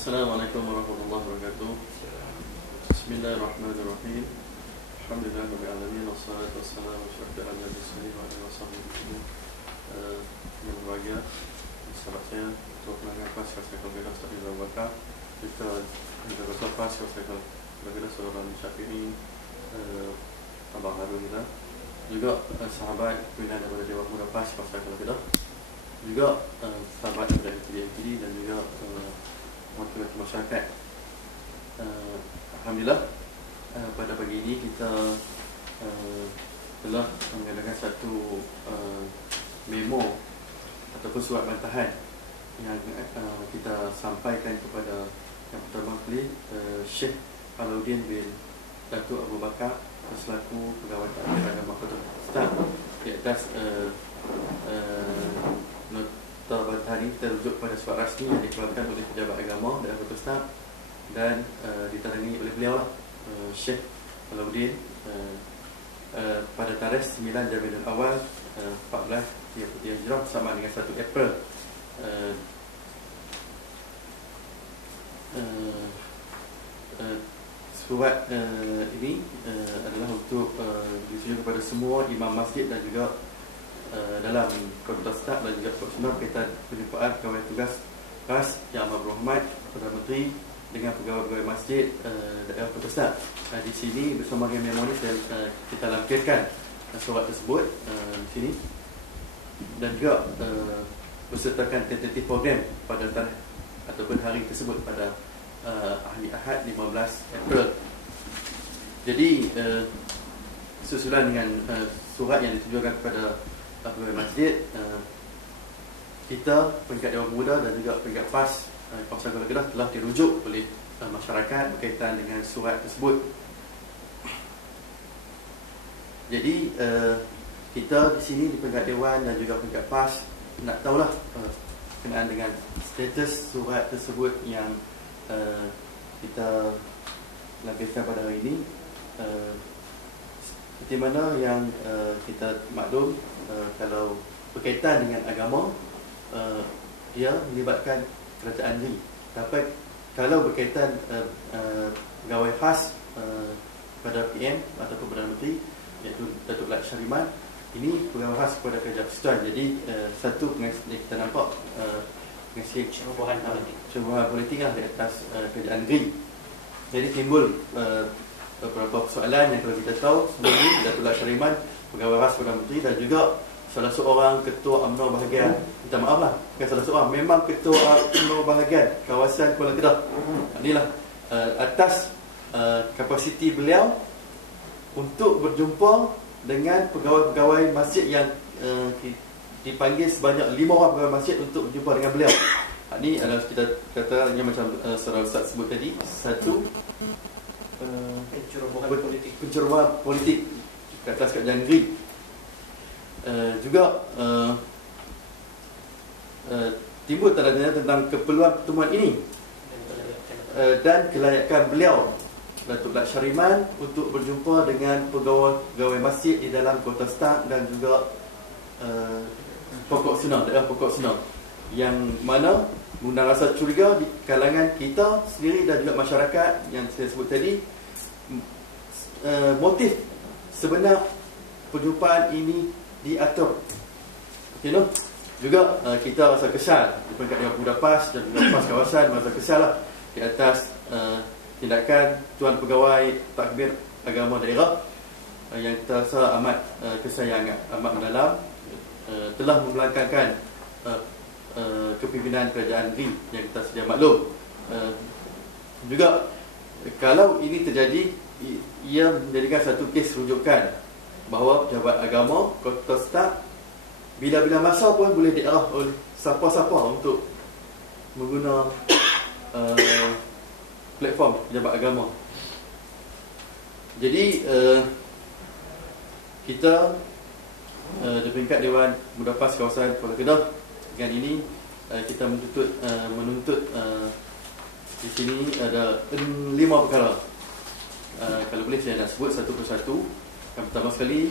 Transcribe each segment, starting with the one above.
Assalamualaikum warahmatullahi wabarakatuh. Bismillahirrahmanirrahim. Alhamdulillahirabbil alamin wassalatu wassalamu ala rasulillah wa alihi wasallam. Yang berbahagia, sahabat saya, Ketua Penanganan PAS Kawasan Kedah Ustaz Abu Bakar, kita Ketua PAS Kawasan Kedah Saudara Syafi'i, Abang Harun kita, juga sahabat pimpinan daripada Dewan Muda PAS Kawasan Kedah, juga sahabat dari PDMPD dan juga wakil-wakil masyarakat. Alhamdulillah, pada pagi ini kita telah mengadakan satu memo ataupun surat bantahan yang kita sampaikan kepada Yang Pertama kali Syekh Alauddin bin Datuk Abu Bakar selaku Pegawai Takmir Agama Kota Ustaz di atas nota bantahan ini terujuk pada surat rasmi yang dikeluarkan oleh Pejabat Agama dan Kota Ustaz dan ditandai oleh beliau Syekh Alauddin pada tarikh 9 Januari awal 14 Hijrah sama dengan 1 April surat ini adalah untuk ditujukan kepada semua imam masjid dan juga dalam Kota Ustaz dan juga profesional berkaitan penjumpaan pegawai tugas khas Yang Amat Berhormat Perdana Menteri dengan pegawai-pegawai masjid daerah Kota Ustaz. Di sini bersama dengan memo ini kita lampirkan surat tersebut di sini dan juga bersertakan tentatif program pada tarikh ataupun hari tersebut pada hari Ahad 15 April. Jadi susulan dengan surat yang ditujukan kepada pegawai masjid, kita peringkat Dewan Pemuda dan juga peringkat PAS Kawasan Kuala Kedah telah dirujuk oleh masyarakat berkaitan dengan surat tersebut. Jadi kita di sini di peringkat Dewan dan juga peringkat PAS nak tahulah berkenaan dengan status surat tersebut yang kita lampirkan pada hari ini. Seperti mana yang kita maklum, kalau berkaitan dengan agama, dia melibatkan kerajaan negeri. Tapi kalau berkaitan pegawai khas pada PM ataupun Perdana Menteri, iaitu Datuk Lat Syariman, ini pegawai khas kepada kerajaan persekutuan. Jadi satu kita nampak cerobohan politik lah di atas kerajaan negeri. Jadi timbul beberapa persoalan yang kalau kita tahu sebelum ini Datuk Lat Syariman pegawai khas Perdana Menteri dan juga salah seorang ketua UMNO bahagian, minta maaf lah, bukan salah seorang, memang ketua UMNO bahagian kawasan Kuala Kedah. Inilah atas kapasiti beliau untuk berjumpa dengan pegawai-pegawai masjid yang dipanggil sebanyak 5 orang pegawai masjid untuk berjumpa dengan beliau. Ini adalah kita kata macam Saudara Ustaz sebut tadi, satu pencerobohan politik ke atas kerajaan negeri. Juga timbul tanda tanya tentang keperluan pertemuan ini dan kelayakan beliau Datuk Lat Syariman untuk berjumpa dengan pegawai masjid di dalam Kota Ustaz dan juga Pokok Senang, daerah Pokok Senang, yang mana mengundang rasa curiga di kalangan kita sendiri dan juga masyarakat yang saya sebut tadi. Motif sebenar perjumpaan ini diatur. Okay, no? Juga kita rasa kesal di peringkat Dewan Pemuda PAS dan juga PAS kawasan rasa kesal lah di atas tindakan Tuan Pegawai Takbir Agama Daerah yang kita rasa amat kesayangan, amat mendalam, telah membelangkangkan kepimpinan kerajaan negeri yang kita sedia maklum. Juga kalau ini terjadi, ia menjadikan satu kes rujukan bahawa pejabat agama Kota Ustaz bila-bila masa pun boleh diarah oleh siapa-siapa untuk mengguna platform pejabat agama. Jadi kita di peringkat Dewan Muda PAS Kawasan Kuala Kedah dengan ini kita menuntut di sini ada 5 perkara. Kalau boleh saya nak sebut satu persatu. Yang pertama sekali,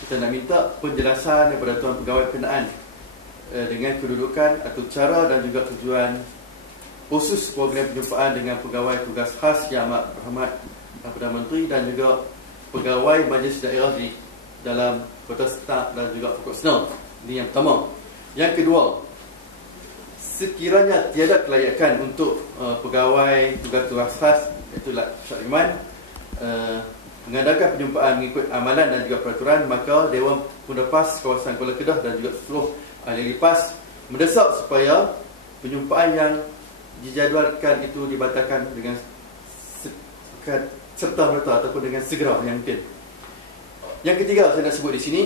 kita nak minta penjelasan daripada Tuan Pegawai berkenaan dengan kedudukan atau cara dan juga tujuan khusus program perjumpaan dengan pegawai tugas khas Yang Amat Berhormat Perdana Menteri dan juga pegawai majlis daerah di dalam Kota Stark dan juga Pokok Senau. Ini yang pertama. Yang kedua, sekiranya tiada kelayakan untuk pegawai tugas-tugas khas iaitu Syah Iman mengadakan perjumpaan mengikut amalan dan juga peraturan, maka Dewan Pendepas Kawasan Kuala Kedah dan juga seluruh ahli lipas mendesak supaya perjumpaan yang dijadualkan itu dibatalkan dengan serta-merta ataupun dengan segera yang mungkin. Yang ketiga saya nak sebut di sini,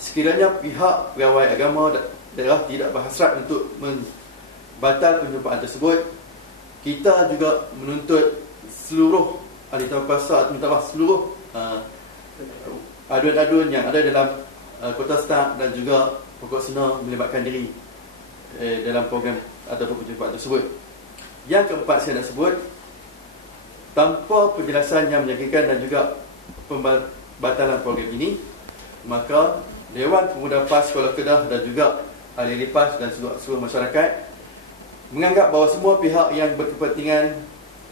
sekiranya pihak pegawai agama daerah tidak berhasrat untuk membatal perjumpaan tersebut, kita juga menuntut seluruh ahli tawakkuasa atau minta maaf seluruh aduan-aduan yang ada dalam Kota Stark dan juga Pokok Senau melibatkan diri dalam program ataupun perjumpaan tersebut. Yang keempat saya nak sebut, tanpa penjelasan yang meyakinkan dan juga pembatalan program ini, maka Dewan Pemuda PAS Kuala Kedah dan juga ahli lipas dan seluruh masyarakat menganggap bahawa semua pihak yang berkepentingan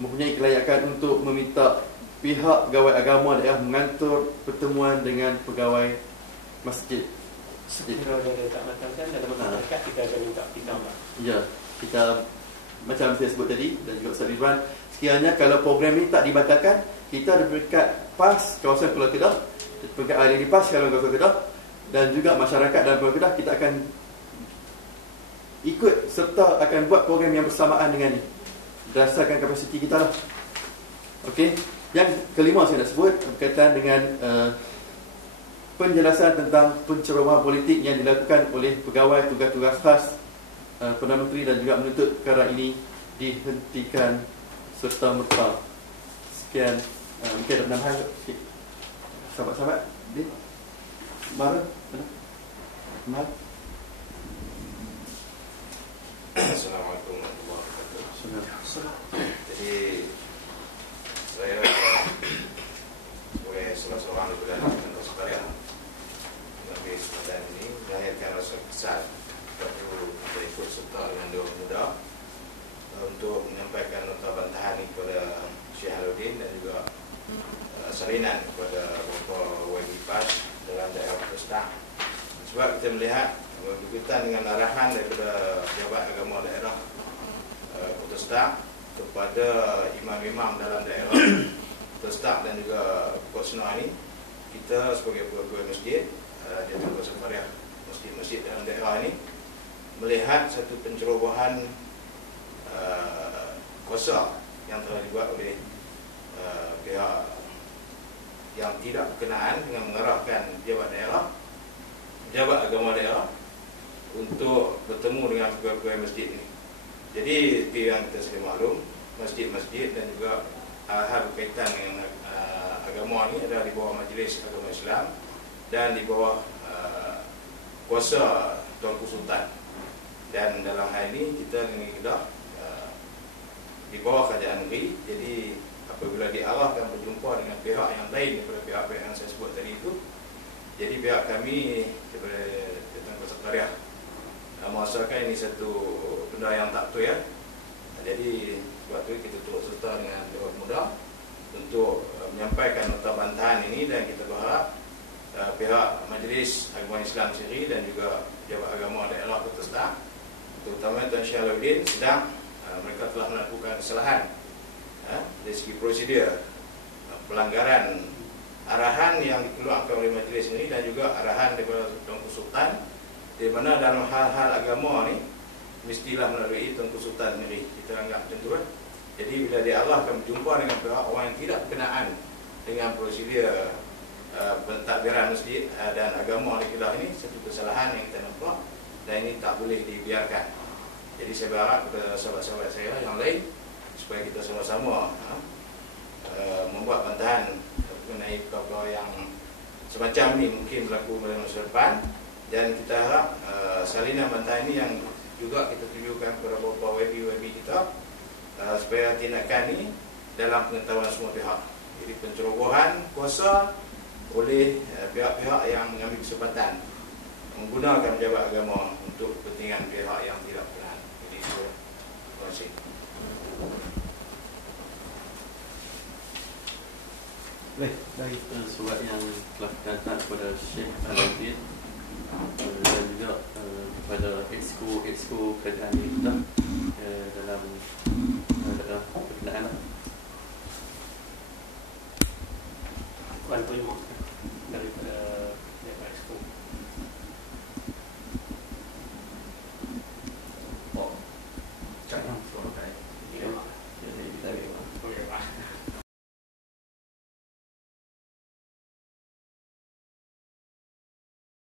mempunyai kelayakan untuk meminta pihak pegawai agama daerah mengatur pertemuan dengan pegawai masjid. Kalau dia tak batalkan dalam masyarakat, kita akan minta kita. Ya, kita macam saya sebut tadi dan juga Ustaz Ridwan, sekiranya kalau program ini tak dibatalkan, kita ada peringkat PAS Kawasan Kuala Kedah, peringkat ahli lipas Kawasan Kuala Kedah dan juga masyarakat dalam Kuala Kedah, kita akan ikut serta akan buat program yang bersamaan dengan ini berdasarkan kapasiti kita lah. Okey. Yang kelima saya nak sebut berkaitan dengan penjelasan tentang pencerobohan politik yang dilakukan oleh pegawai tugas-tugas khas Perdana Menteri dan juga menuntut perkara ini dihentikan serta-merta. Sekian. Mungkin ada penambahan sikit. Sahabat-sahabat, dia marah? Marah? Assalamualaikum warahmatullahi wabarakatuh. Jadi saya sebagai salah seorang daripada anggota sekalian mengambil kesempatan ini melahirkan rasa kesal perlu berikut serta dengan Dewan Pemuda untuk menyampaikan nota bantahan kepada Syekh Haluddin dan juga salinan kepada beberapa WB PAS dalam daerah Kota Stark. Sebab kita melihat berkaitan dengan arahan daripada Pejabat Agama Daerah Kota Stark kepada imam-imam dalam daerah Kota Stark dan juga Pokok Senau ini, kita sebagai pegawai masjid di Kawasan Pariah masjid-masjid dalam daerah ini melihat satu pencerobohan kuasa yang telah dibuat oleh pihak yang tidak berkenaan dengan mengarahkan pejabat agama daerah untuk bertemu dengan pegawai masjid ini. Jadi seperti yang kita sedia maklum, masjid-masjid dan juga hal berkaitan dengan agama ini adalah di bawah Majlis Agama Islam dan di bawah kuasa Tuanku Sultan. Dan dalam hal ini kita negeri Kedah di bawah kerajaan negeri. Jadi apabila diarahkan berjumpa dengan pihak yang lain daripada pihak-pihak yang saya sebut tadi itu, jadi pihak kami daripada Ketua Sekretariat merasakan ini satu benda yang tak betul ya. Jadi sebab itu kita turut serta dengan Dewan Pemuda untuk menyampaikan nota bantahan ini, dan kita berharap pihak Majlis Agama Islam sendiri dan juga Pejabat Agama Daerah Kota Stark, terutama Tuan Syekh Haluddin, sedang mereka telah melakukan kesalahan dari segi prosedur, pelanggaran arahan yang dikeluarkan oleh majlis ini dan juga arahan daripada Tuanku Sultan, di mana dalam hal-hal agama ni mestilah melalui Tuanku Sultan sendiri. Kita anggap macam tu kan. Jadi bila diarahkan berjumpa dengan pihak orang yang tidak berkenaan dengan prosedur pentadbiran masjid dan agama di Kedah ini, satu kesalahan yang kita nampak dan ini tak boleh dibiarkan. Jadi saya berharap kepada sahabat-sahabat saya yang lain supaya kita sama-sama membuat bantahan mengenai perkara yang semacam ini mungkin berlaku pada masa depan, dan kita harap salinan bantahan ini yang juga kita tujukan kepada beberapa WB kita supaya tindakan ini dalam pengetahuan semua pihak. Jadi pencerobohan kuasa oleh pihak-pihak yang mengambil kesempatan menggunakan pejabat agama untuk kepentingan pihak yang tidak berkenaan. Jadi itu kasih. Baik, dari surat yang telah kita hantar kepada Syekh Al-Aziz dan juga kepada exco kerajaan kita dalam